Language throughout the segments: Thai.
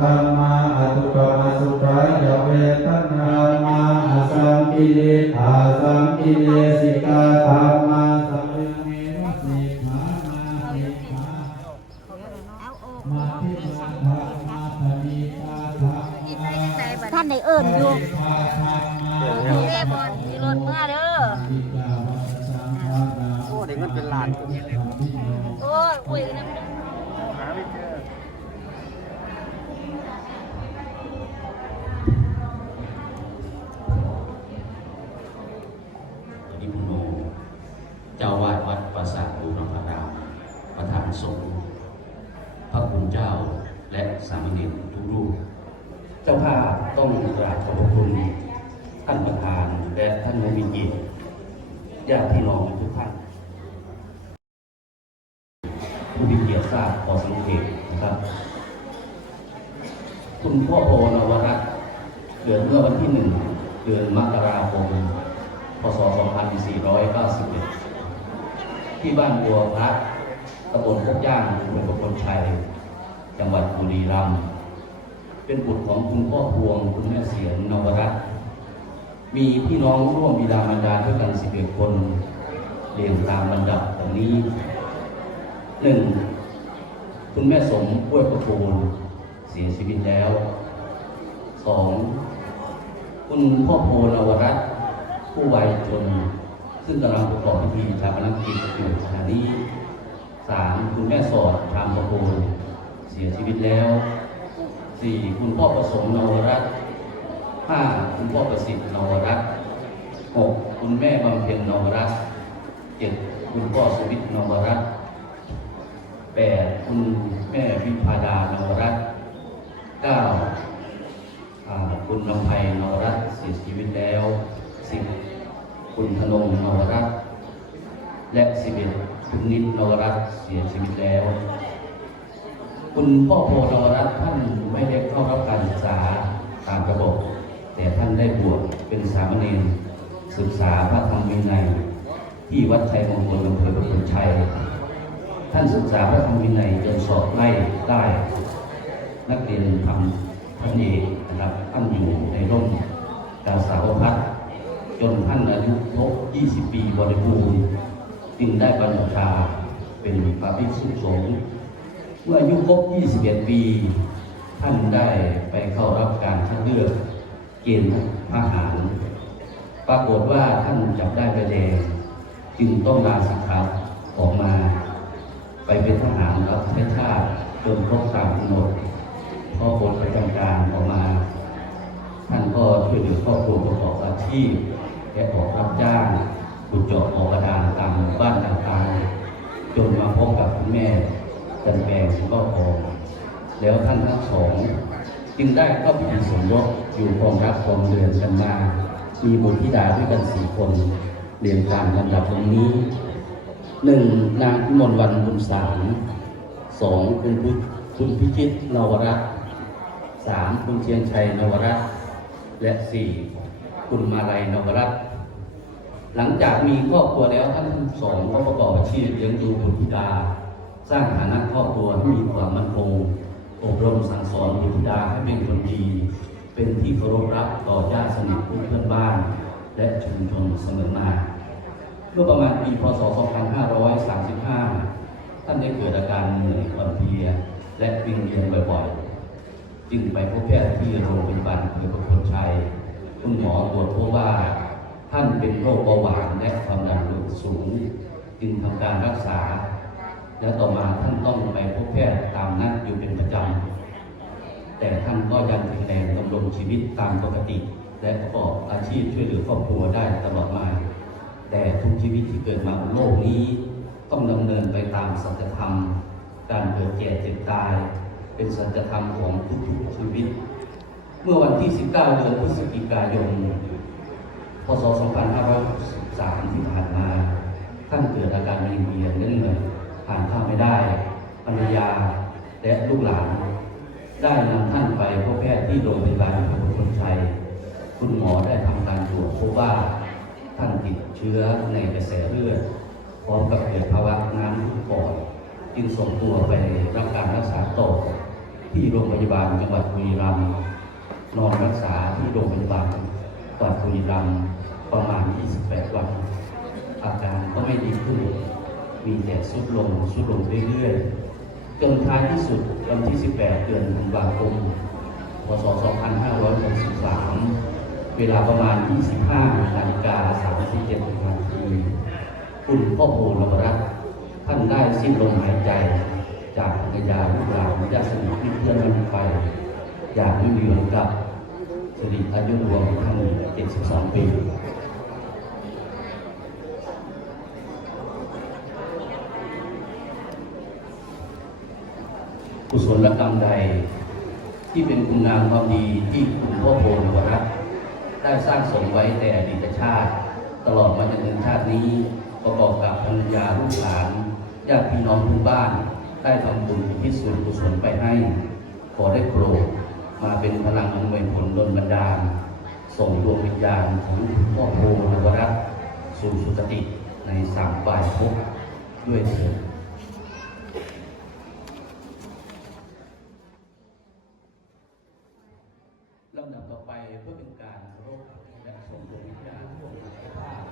ธรรมาอสุปมาสุขายเวทนามาอสังกิเลอาสังกิเลสิกาธรรมาสัพเพเมวะสิกขามาสิกขามาทิฏฐามาปณิปาทามาท่านในเอิญอยู่ปาทามาเออแม่บอลมีรถมาเด้อปิกาวัตสังฆานาโอ้เด็กมันเป็นหลานโอ้ยคุยกันนะ เจ้าภาพต้องกราบขอบคุณท่านประธานและท่านนายวิจิตรญาติพี่น้องทุกท่านผู้มีเกียรติทราบขอสังเกตนะครับ คุณพ่อโอนวรัตน์เกิดเมื่อวันที่หนึ่งเดือนมกราคมพศ 2491 ที่บ้านบัวพระตำบลพกย่างอำเภอประคนชัย จังหวัดบุรีรัมย์ เป็นบุตรของคุณพ่อพวงคุณแม่เสียนนวรัตน์มีพี่น้องร่วมบิดามารดาด้วยกัน11คนเรียงตามลำดับดังนี้หนึ่งคุณแม่สมห้วยประโคนเสียชีวิตแล้วสองคุณพ่อโพนวรัตน์ผู้วัยชนซึ่งกำลังประกอบพิธีชาปนกิจอยู่ขณะนี้สามคุณแม่สอดชามประโคนเสียชีวิตแล้ว สี่คุณพ่อประสมนวรัตน์ห้าคุณพ่อประสิทธิ์นวรัตน์หกคุณแม่บำเพ็ญนวรัตน์เจ็ดคุณพ่อสวิทย์นวรัตน์แปดคุณแม่วิภาดานวรัตน์เก้าอ่าคุณลำไพนวรัตน์เสียชีวิตแล้วสิบคุณธนงนวรัตน์และสิบเอ็ดคุณนิดนวรัตน์เสียชีวิตแล้ว คุณพ่อโพนวรัตน์ท่านไม่ได้เข้ารับการศึกษาตามระบบแต่ท่านได้บวชเป็นสามเณรศึกษาพระธรรมวินัย ที่วัดชัยมงคลอำเภอประคนชัย ท่านศึกษาพระธรรมวินัยจนสอบไล่ได้ นักเรียนทำท่านเอกนะครับท่านอยู่ในร่มดาวสาวพัฒจนท่านอายุครบ20 ปีบริบูรณ์จึงได้บรรพชาเป็นพระภิกษุสงฆ์ เมื่ออายุครบ 21 ปี ท่านได้ไปเข้ารับการคัดเลือกเกณฑ์ทหาร ปรากฏว่าท่านจับได้ใบแดง จึงต้องลาสิกขาออกมา ไปเป็นทหารรับใช้ชาติจนครบตามกำหนดพอผลประจำการออกมา ท่านก็ช่วยเหลือครอบครัวประกอบอาชีพและออกรับจ้างขุดเจาะออกกระดานตามหมู่บ้านต่างๆ จนมาพบกับคุณแม่ จันแปลงก็พอแล้วท่านทั้งสองจึงได้เข้าพิธีสมรสอยู่กองรักกองเรือนกันมา มีบุตรธิดาด้วยกันสี่คนเรียงตามลำดับตรงนี้หนึ่งนางพิมลวันบุญสารสองคุณพุทธคุณพิจิตรนวรัตสามคุณเชียงชัยนวรัตและสี่คุณมาลัยนวรัตหลังจากมีครอบครัวแล้วท่านทั้งสองก็ประกอบอาชีพเลี้ยงดูบุตรธิดา สร้างฐานะครอบครัวให้มีความมั่นคงอบรมสั่งสอนบิดาให้เป็นคนดี เป็นที่เคารพรักต่อญาติสนิทเพื่อนบ้าน และชุมชนเสมอมาเมื่อประมาณปีพศ 2535 ท่านได้เกิดอาการเหนื่อยอ่อนเพลีย และวิงเวียนบ่อยๆ จึงไปพบแพทย์ที่โรงพยาบาลเพื่อประคนชัย คุณหมอตรวจพบว่า ท่านเป็นโรคเบาหวานและความดันโลหิตสูง จึงทำการรักษา และต่อมาท่านต้องไปพบแพทย์ตามนัดอยู่เป็นประจำ แต่ท่านก็ยังแข็งแรงดำรงชีวิตตามปกติ และประกอบอาชีพช่วยเหลือครอบครัวได้ตลอดมา แต่ทุกชีวิตที่เกิดมาบนโลกนี้ ต้องดำเนินไปตามสัจธรรม การเกิดแก่เจ็บตาย เป็นสัจธรรมของทุกๆชีวิต เมื่อวันที่ 19 เดือนพฤศจิกายนพศ 2563 ที่ผ่านมา ท่านเกิดอาการวิงเวียนเนื่อย ๆทานข้าวไม่ได้ภรรยาและลูกหลาน ได้นำท่านไปพบแพทย์ที่โรงพยาบาลพระพุทธชัย คุณหมอได้ทำการตรวจพบว่าท่านติดเชื้อในกระแสเลือดพร้อมกับเกิดภาวะน้ำท่วมปอดจึงส่งตัวไปรับการรักษาต่อที่โรงพยาบาลจังหวัดบุรีรัมย์นอนรักษาที่โรงพยาบาลจังหวัดบุรีรัมย์ประมาณ 28 วัน อาการก็ไม่ดีขึ้น มีแต่สุดลงสุดลงเรื่อยๆจนท้ายที่สุดวันที่ 18 เดือนธันวาคมพศ 2563 เวลาประมาณ 25 นาฬิกา 37 นาที คุณพ่อโพลวรัตท่านได้สิ้นลมหายใจ จากภรรยาลูกหลานญาติสนิทที่เพื่อนมันไป อย่างไม่มีวันกลับสิริอายุรวมท่าน 72 ปี กุศลกรรมใด ที่เป็นคุณงามความดีที่คุณพ่อโพลวรัตได้สร้างสมไว้แต่อดีตชาติ ตลอดมาจนถึงชาตินี้ ประกอบกับภรรยาลูกหลานญาติพี่น้องทุกบ้าน ได้ทำบุญที่ส่วนกุศลไปให้ ขอได้โปรดมาเป็นพลังอำนวยผลดลบันดาล ส่งดวงวิญญาณของพ่อโพลวรัตสู่สุคติในสามฝ่ายภพด้วยเถิด ลำดับต่อไปเพื่อเป็นการเคารพและส่งดวงวิญญาณร่วมกับพระธาตุ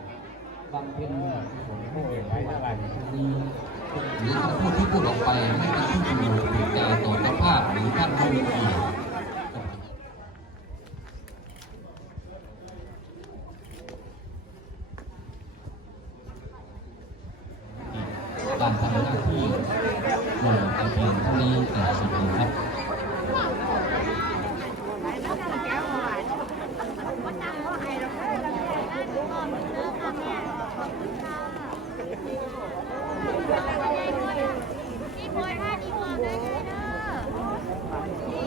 บำเพ็ญผลผู้เห็นไว้ทั้งหลายนี้ หรือคำพู ดที่พูดออกไปไม่เป็นที่ถูกถูกใจต่อเจ้าภาพหรือท่านผู้มีเกียรติการทำหน้าที่ลงแต่เพียงเท่านี้แต่สุดครับ นี่พอยท่าดีกว่าได้เลยเด้อนี่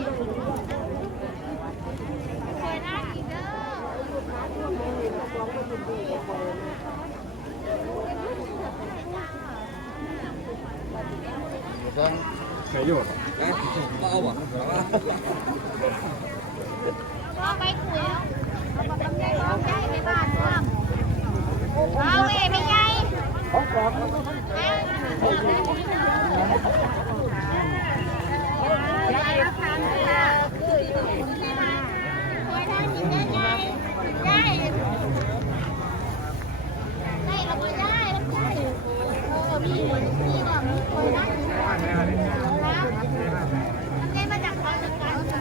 พอยท่าดีเด้อ เอาไปคุยเอาไปทำได้องได้ในบ้านร่วเอาเว้ยไม่ใหญ่ยายรับทานค่ะคืออยู่ที่บ้านคอยได้ได้ยายได้ได้เราก็ได้แล้วได้เออมีเหมือนมีแบบมีคอยได้ยินนะทำได้มา จา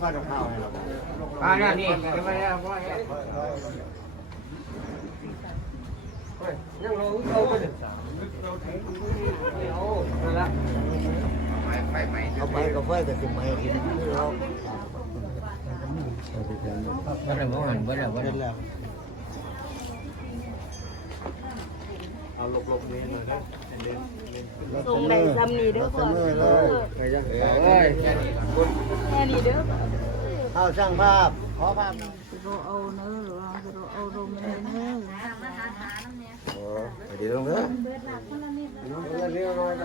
อ่าเนี่ยนี่จะมาแล้วพ่อเนี่ยยังลงเอาไปเลยเอาละไปไหมเอาไปก็ไปแต่สิไม่กินเราไม่ได้บ่หันบ่ได้บ่ได้แล้ว เอาส่งได้ซ้ำนี่เด้อพ่อมือเลยแค่นี้เด้อเอาช่างภาพ ขอภาพหน่อยเอาเนื้อหรือเอาลงเนื้อเนื้อโอ้ดีตรงเด้อเรียกน้อยไป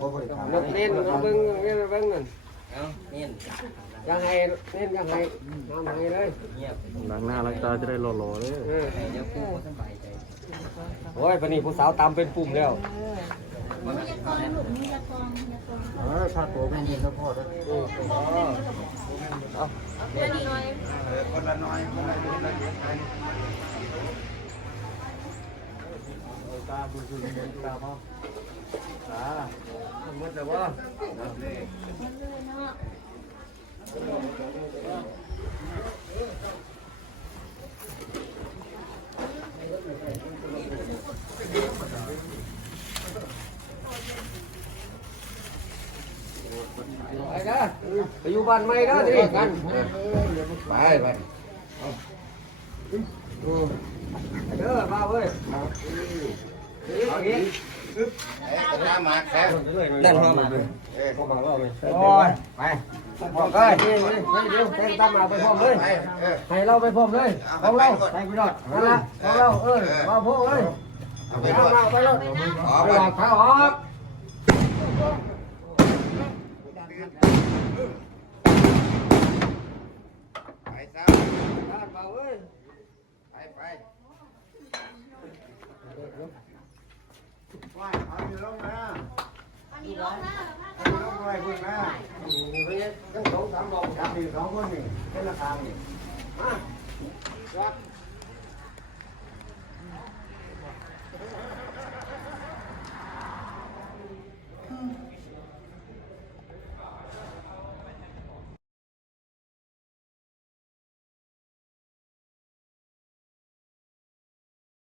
บ่บริการนกเล่นเอาเบิ้งเล่นเบิ้งนั่นเอาเล่นยังไงเล่นยังไงน้ำไงเลยหลังหน้าหลังตาจะได้หล่อๆเลยเออ โอ้ยปานนี้ผู้สาวตามเป็นปุ่มแล้วเออถ้าโตไม่ยินก็พอแล้วเออเอาคนละน้อยคนละนิดละเยอะตาบุญคุณตาพ่อตาหมดแล้วว่า ไปนะไปอยู่บ้านใหม่นะทีกันไปไปเด้อมาเว้ยเอาอีน้ำมาแค่นั่นหัวมาเออโอ้ยไปพร้อมเลยเดี๋ยวเต้นตามมาไปพร้อมเลยให้เราไปพร้อมเลยของเราไปพี่รอดนั่นละของเราเออมาพวกเลยเอาไปไปด้วยมาไปรอดขอไปไปหลอกขาออก ไปซะ มาเว้ย ไปไปไหวเอาอยู่ ลงนะอันนี้ร้องนะลงไปคุณแม่นี่เพื่อนตั้งสองสามดอกสามสี่สองคนนี่เป็นราคานี่มาจับ